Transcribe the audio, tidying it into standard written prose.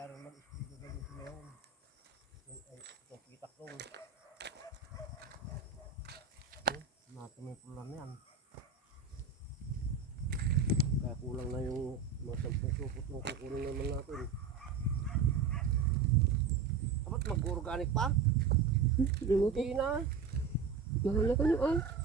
bayaran mag-studio ba dito ngayon? Itong pitak ko. Natin may pula na yan. Kaya kulang na yung mga 10 supot yung kukunin naman natin. Dapat mag-organic pa? Hindi mo po. Hindi na. Mahal na kayo ay.